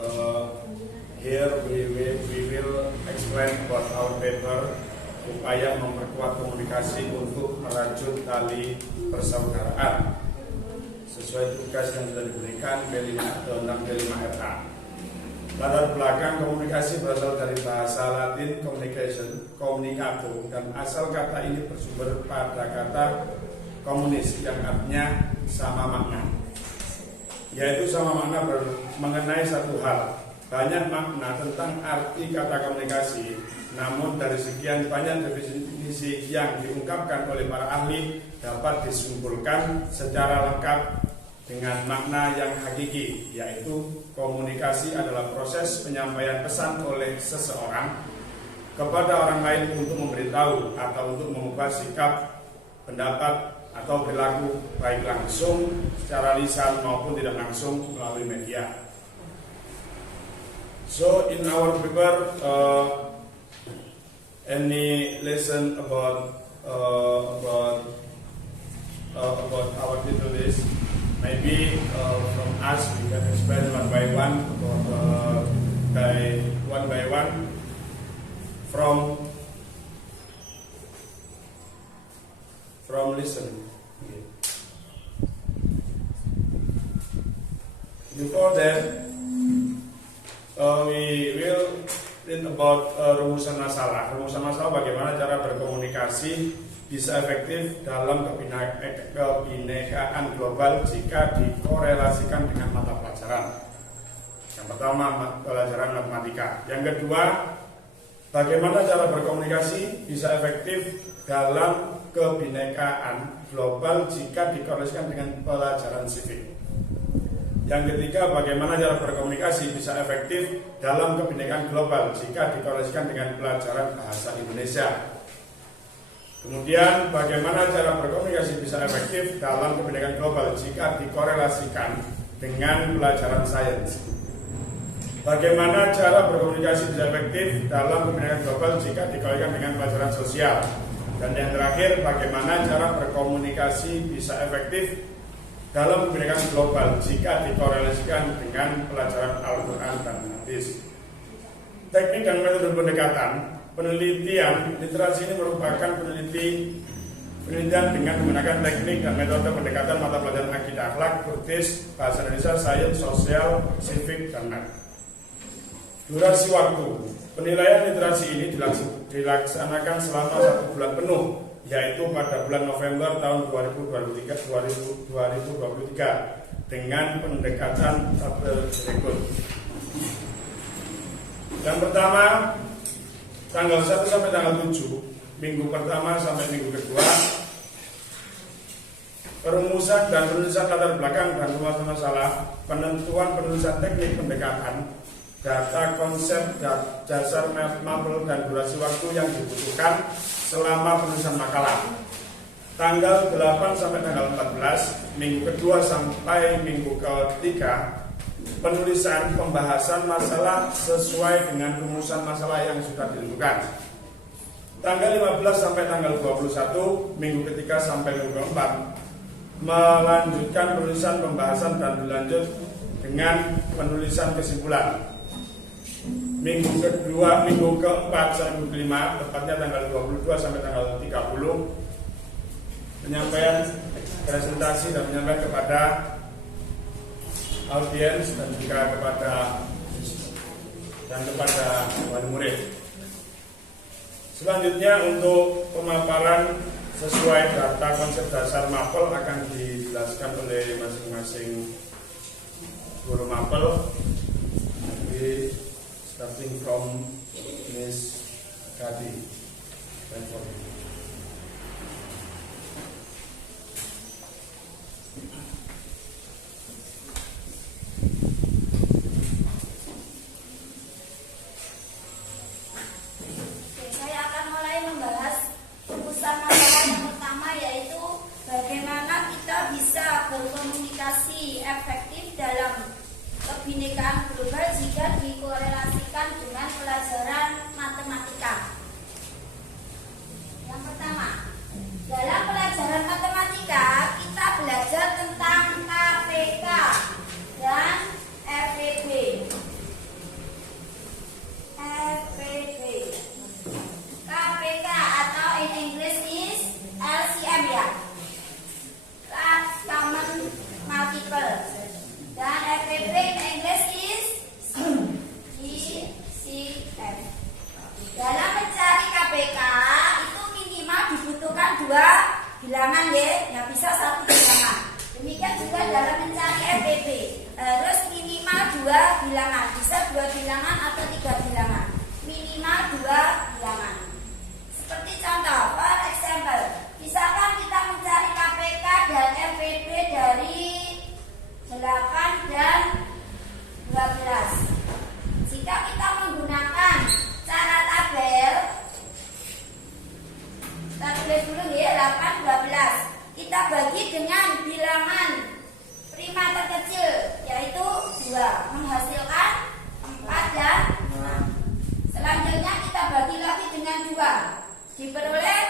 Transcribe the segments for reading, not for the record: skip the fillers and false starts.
Uh, Here we will explain about our paper upaya memperkuat komunikasi untuk merajut tali persaudaraan sesuai tugas yang sudah diberikan B5 atau 6D5RA. Latar belakang komunikasi berasal dari bahasa Latin communication, communicato, dan asal kata ini bersumber pada kata komunis yang artinya sama makna, yaitu sama makna mengenai satu hal. Banyak makna tentang arti kata komunikasi, namun dari sekian banyak definisi yang diungkapkan oleh para ahli dapat disimpulkan secara lengkap dengan makna yang hakiki, yaitu komunikasi adalah proses penyampaian pesan oleh seseorang kepada orang lain untuk memberitahu atau untuk mengubah sikap, pendapat, atau perilaku baik langsung secara lisan maupun tidak langsung melalui media. So in our paper, any lesson about our title is maybe from us we can explain one by one from listening. Before that, we will read about rumusan masalah. Rumusan masalah bagaimana cara berkomunikasi bisa efektif dalam kebinekaan global jika dikorelasikan dengan mata pelajaran. Yang pertama, pelajaran matematika. Yang kedua, bagaimana cara berkomunikasi bisa efektif dalam kebinekaan global jika dikorelasikan dengan pelajaran civic. Yang ketiga, bagaimana cara berkomunikasi bisa efektif dalam kebinekaan global jika dikorelasikan dengan pelajaran bahasa Indonesia. Kemudian, bagaimana cara berkomunikasi bisa efektif dalam kebinekaan global jika dikorelasikan dengan pelajaran sains. Bagaimana cara berkomunikasi bisa efektif dalam kebinekaan global jika dikorelasikan dengan pelajaran sosial. Dan yang terakhir, bagaimana cara berkomunikasi bisa efektif dalam kebinekaan global jika dikorelasikan dengan pelajaran Al-Quran dan Hadis. Teknik dan metode pendekatan penelitian literasi ini merupakan penelitian dengan menggunakan teknik dan metode pendekatan mata pelajaran akidah, akhlak, kurtis, bahasa Indonesia, sains, sosial, civic, dan math. Durasi waktu penilaian literasi ini dilaksanakan selama 1 bulan penuh, yaitu pada bulan November tahun 2023 dengan pendekatan tabel berikut. Yang pertama, tanggal 1 sampai tanggal 7, minggu pertama sampai minggu kedua, perumusan dan penulisan latar belakang dan rumusan masalah, penentuan penulisan teknik pendekatan, data konsep, dasar mapel, dan durasi waktu yang dibutuhkan selama penulisan makalah. Tanggal 8 sampai tanggal 14, minggu kedua sampai minggu ketiga, penulisan pembahasan masalah sesuai dengan rumusan masalah yang sudah ditentukan. Tanggal 15 sampai tanggal 21, minggu ketiga sampai minggu keempat, melanjutkan penulisan pembahasan dan dilanjut dengan penulisan kesimpulan. Minggu kedua, minggu keempat sampai minggu kelima, tepatnya tanggal 22 sampai tanggal 30, penyampaian presentasi dan penyampaian kepada audiens dan juga kepada wali murid. Selanjutnya untuk pemaparan sesuai data konsep dasar mapel akan dijelaskan oleh masing-masing guru mapel. Jadi starting from Miss Kadi. Saya akan mulai membahas rumusan masalah yang pertama, yaitu bagaimana kita bisa berkomunikasi efektif dalam kebinekaan global jika dikorelasikan dengan pelajaran matematika. Yang pertama, dalam pelajaran matematika kita belajar tentang KPK dan FEB. bisa 2 bilangan atau 3 bilangan, minimal 2 bilangan. Seperti contoh, for example, misalkan kita mencari KPK dan FPB dari 8 dan 12. Jika kita menggunakan cara tabel dulu ya, 8, 12. Kita bagi dengan bilangan prima terkecil, yaitu 2, menghasilkan 4 dan 6. Selanjutnya kita bagi lagi dengan 2, diperoleh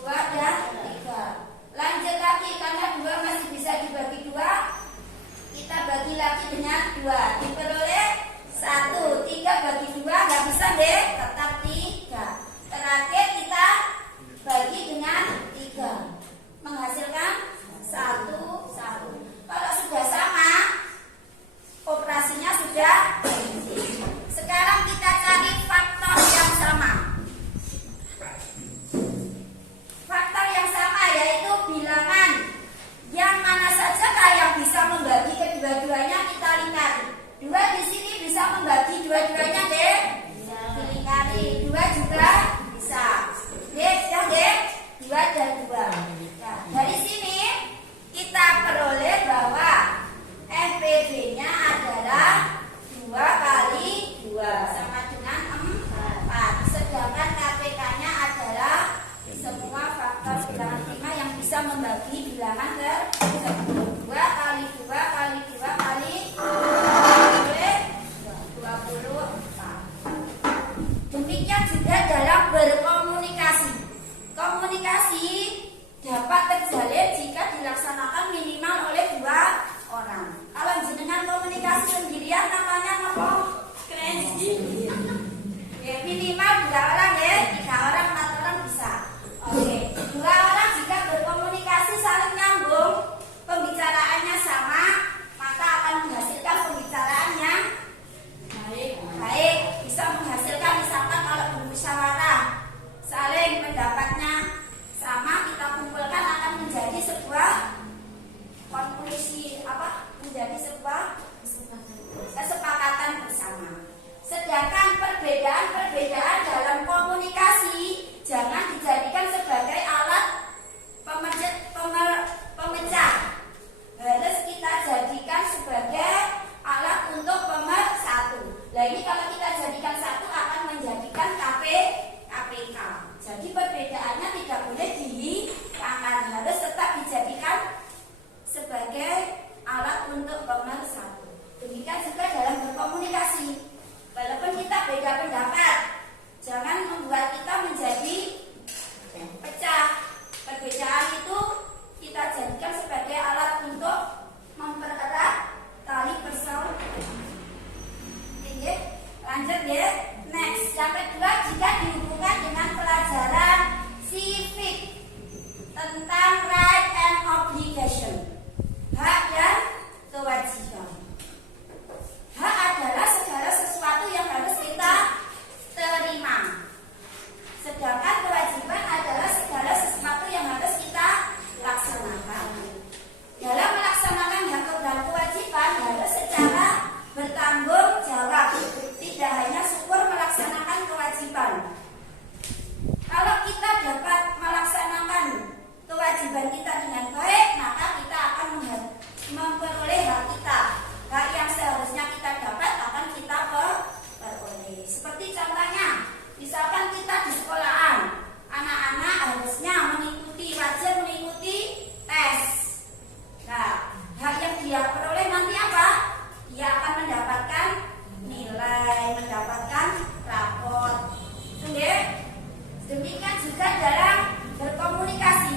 2 dan 3. Lanjut lagi, karena 2 masih bisa dibagi 2, kita bagi lagi dengan 2, diperoleh 1. 3 bagi 2 nggak bisa deh, tetap 3. Terakhir kita bagi dengan 3, menghasilkan 1, 1. Kalau sudah sama, operasinya sudah selesai. Sekarang kita cari faktor yang sama. Faktor yang sama yaitu bilangan yang mana saja yang bisa membagi kedua-duanya kita lingkari. 2 di sini bisa membagi dua-duanya deh, dilingkari. 2 juga bisa. Deh, sudah deh, 2 dan 2. Nah, dari sini kita peroleh bahwa FPB-nya adalah 2 kali 2 sama dengan 4. Sedangkan KPK-nya adalah semua faktor bilangan prima yang bisa membagi bilangan tersebut. 2 kali 2 kali 2 kali 24. Demikian juga dalam berkomunikasi. Komunikasi dapat terjalin jika dilaksanakan minimal oleh 2 orang. Kalau jenengan komunikasi sendirian namanya ngomong crazy. Ya, minimal 2 orang ya, 3 orang, 4 orang bisa. Oke, 2 orang jika berkomunikasi saling nyambung, pembicaraannya sama, maka akan menghasilkan pembicaraan yang baik. Bisa menghasilkan misalkan kalau bermusyawarah, saling pendapatnya sama, kita kumpulkan akan menjadi sebuah konklusi, menjadi sebuah kesepakatan bersama. Sedangkan perbedaan dalam komunikasi jangan dijadikan sebagai alat pemecah. Harus kita jadikan sebagai alat untuk pemersatu. Nah, ini kalau kita jadikan satu akan menjadikan KPK. Jadi perbedaannya tidak boleh dihilangkan, harus tetap dijadikan sebagai alat untuk pemersatu. Demikian juga dalam berkomunikasi. Walaupun kita beda pendapat, jangan membuat kita menjadi pecah. Perbedaan itu kita jadikan sebagai alat untuk mempererat tali persaudaraan. Oke, lanjut ya. Next, yang kedua, jika dihubungkan dengan pelajaran civic tentang right and obligation, hak dan kewajiban. Hak adalah segala sesuatu yang harus kita terima. Sedangkan kewajiban adalah segala sesuatu yang harus kita laksanakan. Dalam melaksanakan hak dan kewajiban harus secara bertanggung jawab, tidak hanya syukur melaksanakan kewajiban. Kalau kita dapat melaksanakan kewajiban kita dengan baik, maka kita akan memperoleh hak kita. Hak yang seharusnya kita dapat akan kita peroleh. Seperti contohnya, misalkan kita di sekolahan, anak-anak harusnya wajib mengikuti tes. Nah, hak yang dia peroleh nanti apa? Dia akan mendapatkan nilai, mendapatkan rapor. Demikian juga dalam berkomunikasi,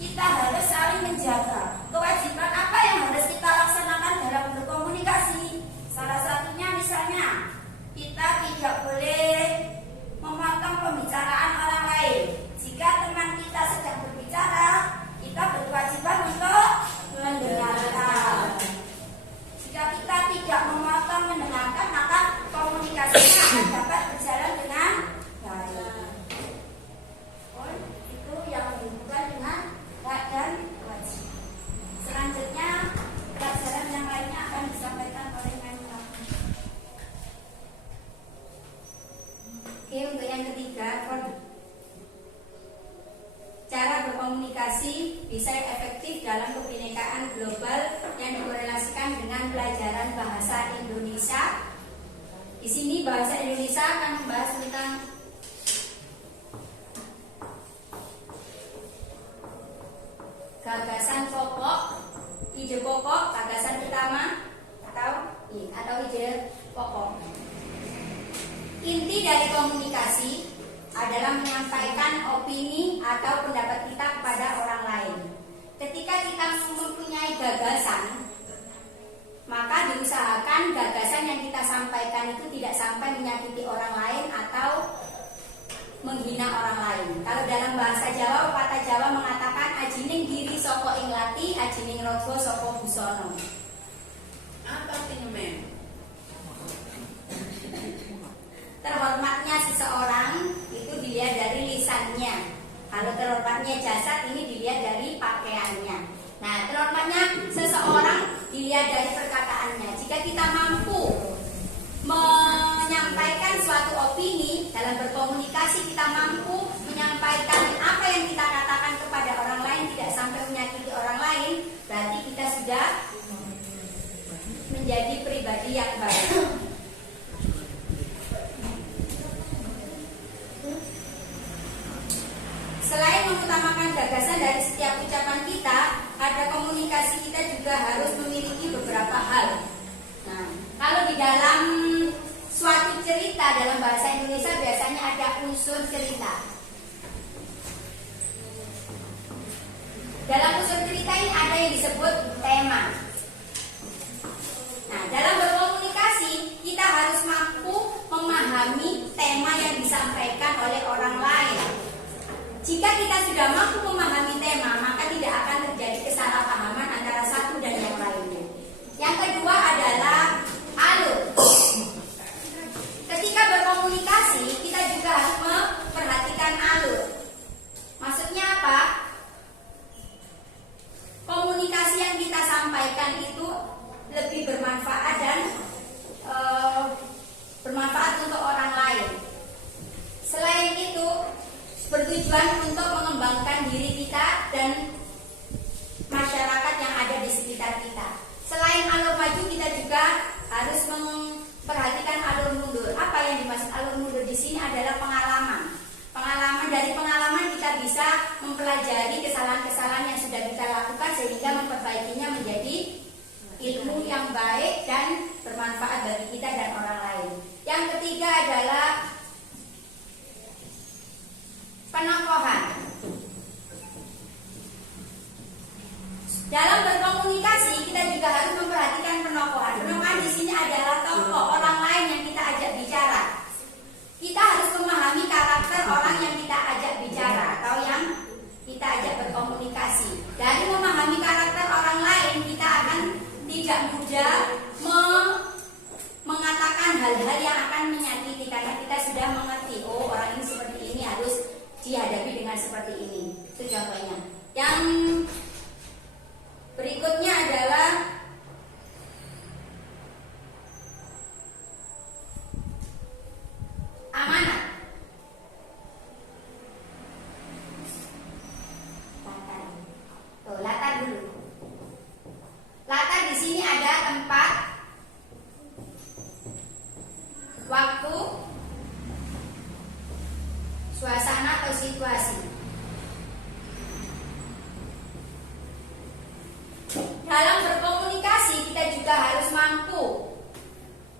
kita harus saling menjaga. Kewajiban apa yang harus kita laksanakan dalam berkomunikasi? Salah satunya misalnya, kita tidak boleh memotong pembicaraan orang lain. Jika teman kita sedang berbicara, kita berkewajiban untuk mendengarkan. Jika kita tidak memotong mendengarkan, maka komunikasinya akan dapat berjalan dengan baik. Itu yang berhubungan dengan hak dan kewajiban. Selanjutnya, pelajaran yang lainnya akan disampaikan oleh Mentor. Di sini bahasa Indonesia akan membahas tentang gagasan pokok, ide pokok, gagasan utama atau ide pokok. Inti dari komunikasi adalah menyampaikan opini atau pendapat kita kepada orang lain. Ketika kita mempunyai gagasan, maka diusahakan gagasan yang kita sampaikan itu tidak sampai menyakiti orang lain atau menghina orang lain. Kalau dalam bahasa Jawa, pepatah Jawa mengatakan ajining giri soko ing lati, ajining rogo soko busono. Apa artinya, Mem? Terhormatnya seseorang itu dilihat dari lisannya. Kalau terhormatnya jasad ini dilihat dari pakaiannya. Nah, terhormatnya seseorang dilihat dari perkataannya. Jika kita mampu menyampaikan suatu opini dalam berkomunikasi, kita mampu menyampaikan apa yang kita katakan kepada orang lain tidak sampai menyakiti orang lain, berarti kita sudah menjadi pribadi yang baik. Selain mengutamakan gagasan dari setiap ucapan kita, ada komunikasi kita juga harus memiliki beberapa hal. Nah, kalau di dalam suatu cerita dalam bahasa Indonesia biasanya ada unsur cerita. Dalam unsur cerita ini ada yang disebut tema. Nah, dalam berkomunikasi kita harus mampu memahami tema yang disampaikan oleh orang lain. Jika kita sudah mampu memahami tema, maka tidak akan terjadi kesalahpahaman antara satu dan yang lainnya. Yang kedua adalah alur. Ketika berkomunikasi, kita juga harus memperhatikan alur. Maksudnya apa? Komunikasi yang kita sampaikan itu lebih bermanfaat dan bermanfaat untuk orang lain. Selain itu, bertujuan untuk mengembangkan diri kita dan masyarakat yang ada di sekitar kita. Selain alur maju, kita juga harus memperhatikan alur mundur. Apa yang dimaksud alur mundur di sini adalah pengalaman. Dari pengalaman kita bisa mempelajari kesalahan-kesalahan yang sudah kita lakukan sehingga memperbaikinya menjadi ilmu yang baik dan bermanfaat bagi kita dan orang lain. Yang ketiga adalah penokohan. Dalam berkomunikasi kita juga harus memperhatikan penokohan. Penokohan di sini adalah tokoh orang lain yang kita ajak bicara. Kita harus memahami karakter orang yang kita ajak bicara atau yang kita ajak berkomunikasi. Dari memahami karakter orang lain, kita akan tidak mudah mengatakan hal-hal yang akan menyakiti karena kita sudah mengerti, oh orang ini seperti ini harus dihadapi dengan seperti ini. Itu contohnya. Yang berikutnya adalah amanat. Latar dulu. Latar di sini ada tempat, waktu, suasana atau situasi. Dalam berkomunikasi kita juga harus mampu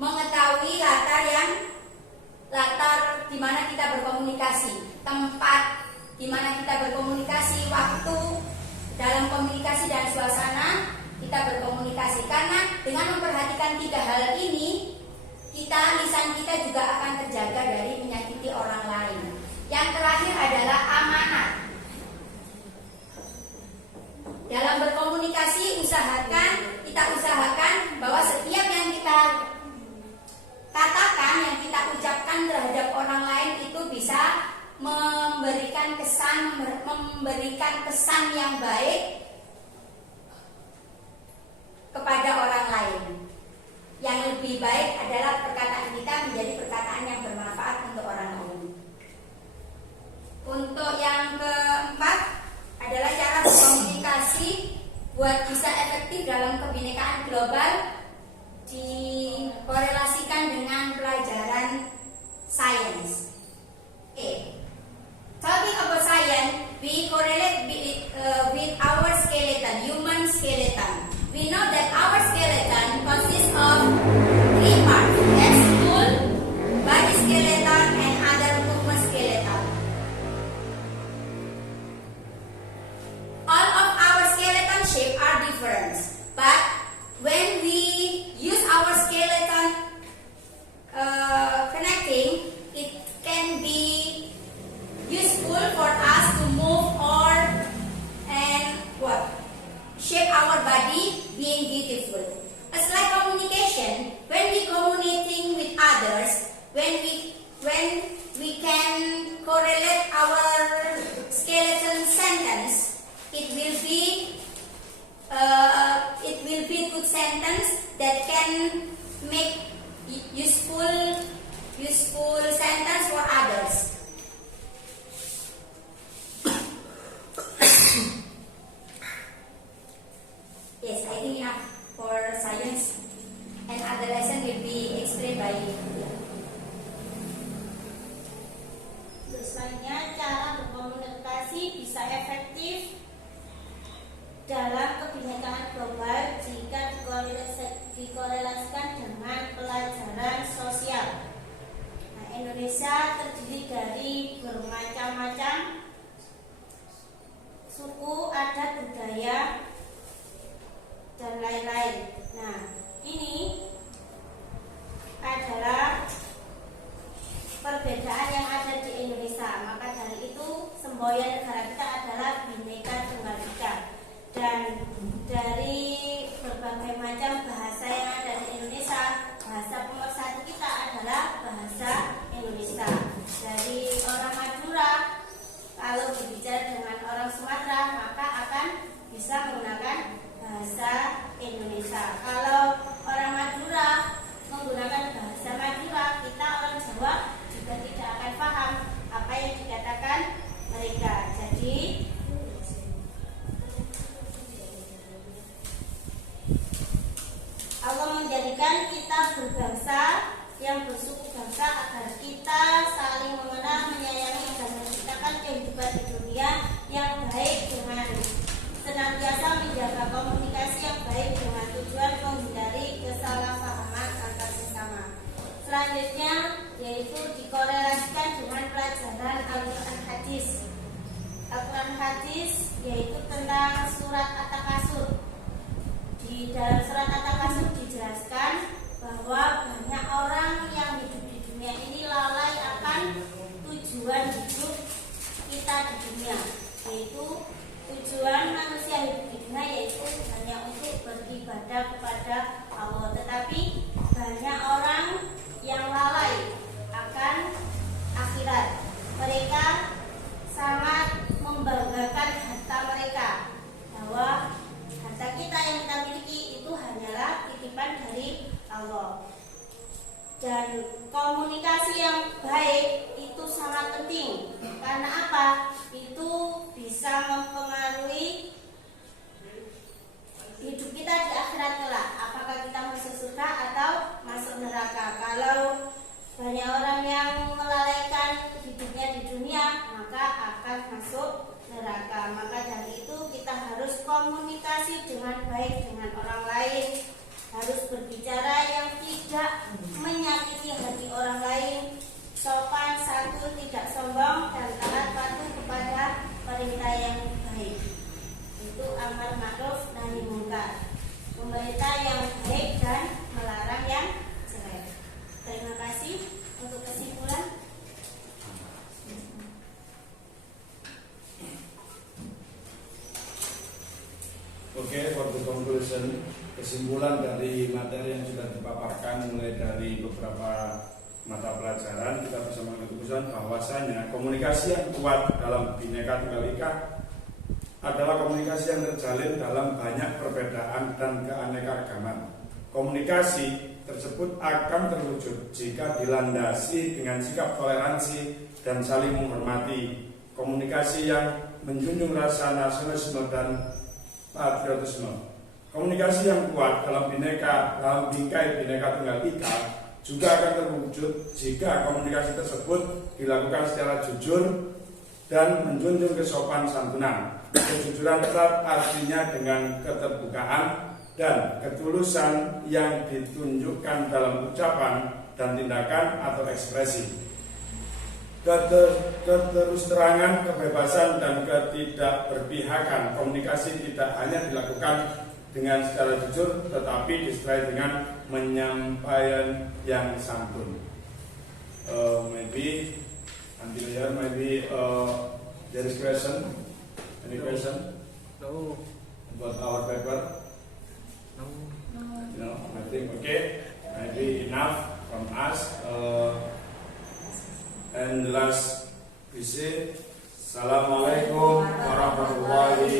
mengetahui latar di mana kita berkomunikasi, tempat di mana kita berkomunikasi, waktu dalam komunikasi dan suasana kita berkomunikasi. Karena dengan memperhatikan tiga hal ini, lisan kita juga akan terjaga dari menyakiti orang lain. Yang terakhir adalah amanat. Dalam berkomunikasi kita usahakan bahwa setiap yang kita katakan, yang kita ucapkan terhadap orang lain itu bisa memberikan kesan yang baik kepada orang lain. Yang lebih baik adalah perkataan kita menjadi perkataan yang bermanfaat untuk orang lain. Untuk yang keempat adalah cara berkomunikasi buat bisa efektif dalam kebinekaan global, dikorelasikan dengan pelajaran when we can correlate our skeleton sentence, it will be good sentence that can make useful sentence for others. Yes, I think enough for science, and other lesson will be explained by you. Selanjutnya, cara berkomunikasi bisa efektif dalam kebinekaan global jika dikorelasikan dengan pelajaran sosial. Nah, Indonesia terdiri dari bermacam-macam suku, adat, budaya, dan lain-lain. Nah, ini adalah perbedaan yang ada di Indonesia. Maka dari itu semboyan negara kita adalah Bhinneka Tunggal Ika. Dan dari berbagai macam bahasa yang ada di Indonesia, bahasa pemersatu kita adalah bahasa Indonesia. Dari orang Madura, kalau berbicara dengan orang Sumatera, maka akan bisa menggunakan bahasa Indonesia. Kalau orang Madura menggunakan bahasa Madura, kita orang Jawa juga tidak akan paham apa yang dikatakan mereka. Jadi Allah menjadikan kita berbangsa yang bersuku bangsa agar kita saling mengenal, menyayangi, dan menciptakan kehidupan di dunia yang baik dengan senantiasa menjaga komunikasi yang baik dengan tujuan menghindari kesalahpahaman antar sesama. Selanjutnya yaitu dikorelasikan dengan pelajaran Al-Quran Hadis. Al-Quran Hadis yaitu tentang surat At-Takasur. Di dalam surat At-Takasur dijelaskan bahwa banyak orang yang hidup di dunia ini lalai akan tujuan hidup kita di dunia, yaitu tujuan manusia hidup di dunia yaitu hanya untuk beribadah kepada Allah. Tetapi banyak orang yang lalai akan akhirat. Mereka sangat membanggakan harta mereka, bahwa harta kita yang kita miliki itu hanyalah titipan dari Allah. Dan komunikasi yang baik itu sangat penting. Karena apa? Itu bisa mempengaruhi hidup kita di akhirat kelak. Apakah kita masuk surga atau masuk neraka? Kalau banyak orang yang melalaikan hidupnya di dunia, maka akan masuk neraka. Maka dari itu kita harus komunikasi dengan baik dengan orang lain, harus berbicara yang tidak menyakiti hati orang lain, sopan santun, tidak sombong, dan taat patuh kepada perintah yang baik. Itu amar ma'ruf nahi munkar, memerintah yang baik dan melarang yang jelek. Terima kasih. Untuk kesimpulan, Oke, for the conclusion, kesimpulan dari materi yang sudah dipaparkan mulai dari beberapa mata pelajaran, kita bisa mengambil keputusan bahwasanya komunikasi yang kuat dalam Bhinneka Tunggal Ika adalah komunikasi yang terjalin dalam banyak perbedaan dan keanekaragaman. Komunikasi tersebut akan terwujud jika dilandasi dengan sikap toleransi dan saling menghormati. Komunikasi yang menjunjung rasa nasionalisme dan patriotisme. Komunikasi yang kuat dalam bingkai Bhinneka Tunggal Ika juga akan terwujud jika komunikasi tersebut dilakukan secara jujur dan menjunjung kesopan santunan. Kejujuran tetap artinya dengan keterbukaan dan ketulusan yang ditunjukkan dalam ucapan dan tindakan atau ekspresi. Keterus-terangan, kebebasan, dan ketidakberpihakan. Komunikasi tidak hanya dilakukan dengan secara jujur, tetapi disertai dengan penyampaian yang santun. Maybe until here, maybe there is question. Any question? No. About our paper? No. No, I think okay. Maybe enough from us. And the last we say Assalamualaikum warahmatullahi